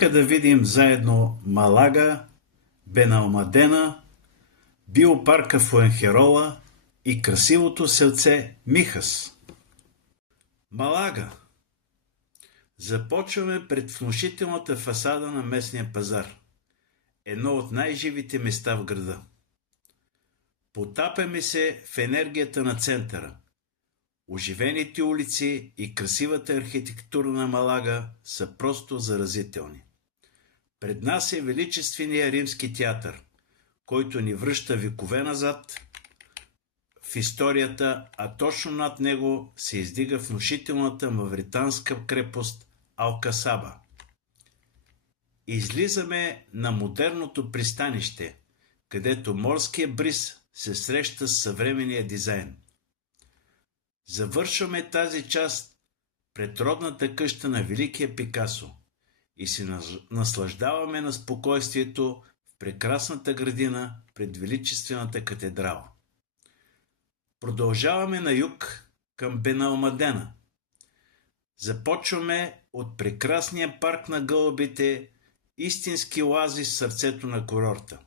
Нека да видим заедно Малага, Беналмадена, биопарка Фуенхерола и красивото селце Михас. Малага. Започваме пред внушителната фасада на местния пазар, едно от най-живите места в града. Потапяме се в енергията на центъра. Оживените улици и красивата архитектура на Малага са просто заразителни. Пред нас е величествения римски театър, който ни връща векове назад в историята, а точно над него се издига внушителната мавританска крепост Алкасаба. Излизаме на модерното пристанище, където морския бриз се среща с съвременния дизайн. Завършваме тази част пред родната къща на великия Пикасо и се наслаждаваме на спокойствието в прекрасната градина пред величествената катедрала. Продължаваме на юг към Беналмадена. Започваме от прекрасния парк на гълъбите, истински оазис в сърцето на курорта.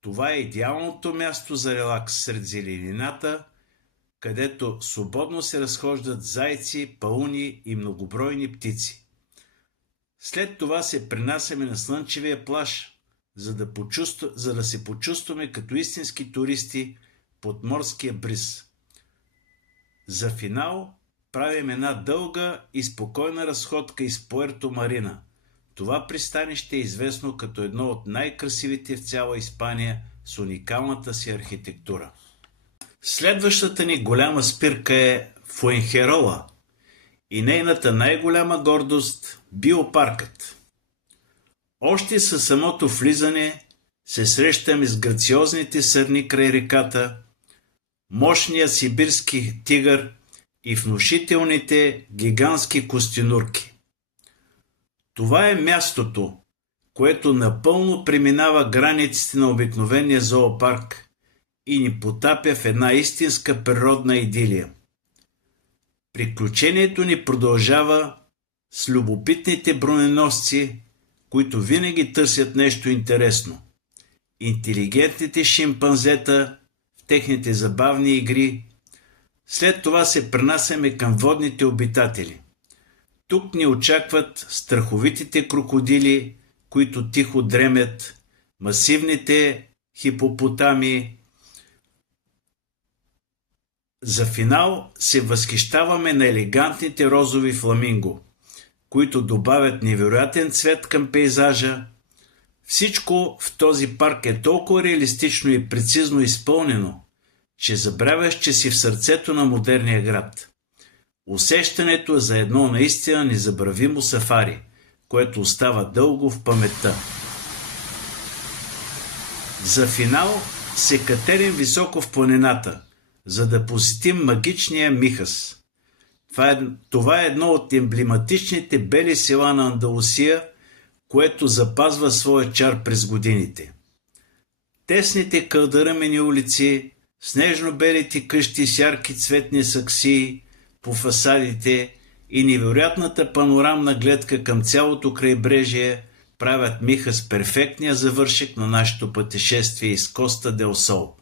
Това е идеалното място за релакс сред зеленината, където свободно се разхождат зайци, пауни и многобройни птици. След това се пренасяме на слънчевия плаж, за да се почувстваме като истински туристи под морския бриз. За финал правим една дълга и спокойна разходка из Пуерто Марина. Това пристанище е известно като едно от най-красивите в цяла Испания с уникалната си архитектура. Следващата ни голяма спирка е Фуенхерола и нейната най-голяма гордост – биопаркът. Още със самото влизане се срещаме с грациозните сърни край реката, мощния сибирски тигър и внушителните гигантски костенурки. Това е мястото, което напълно преминава границите на обикновения зоопарк и ни потапя в една истинска природна идилия. Приключението ни продължава с любопитните броненосци, които винаги търсят нещо интересно. Интелигентните шимпанзета в техните забавни игри. След това се пренасяме към водните обитатели. Тук ни очакват страховитите крокодили, които тихо дремят, масивните хипопотами. За финал се възхищаваме на елегантните розови фламинго, които добавят невероятен цвет към пейзажа. Всичко в този парк е толкова реалистично и прецизно изпълнено, че забравяш, че си в сърцето на модерния град. Усещането е за едно наистина незабравимо сафари, което остава дълго в паметта. За финал се катерим високо в планината, за да посетим магичния Михас. Това е едно от емблематичните бели села на Андалусия, което запазва своя чар през годините. Тесните кълдъръмени улици, снежно-белите къщи с ярки цветни саксии по фасадите и невероятната панорамна гледка към цялото крайбрежие правят Михас перфектния завършек на нашето пътешествие из Коста дел Сол.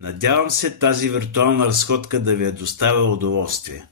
Надявам се тази виртуална разходка да ви е доставила удоволствие.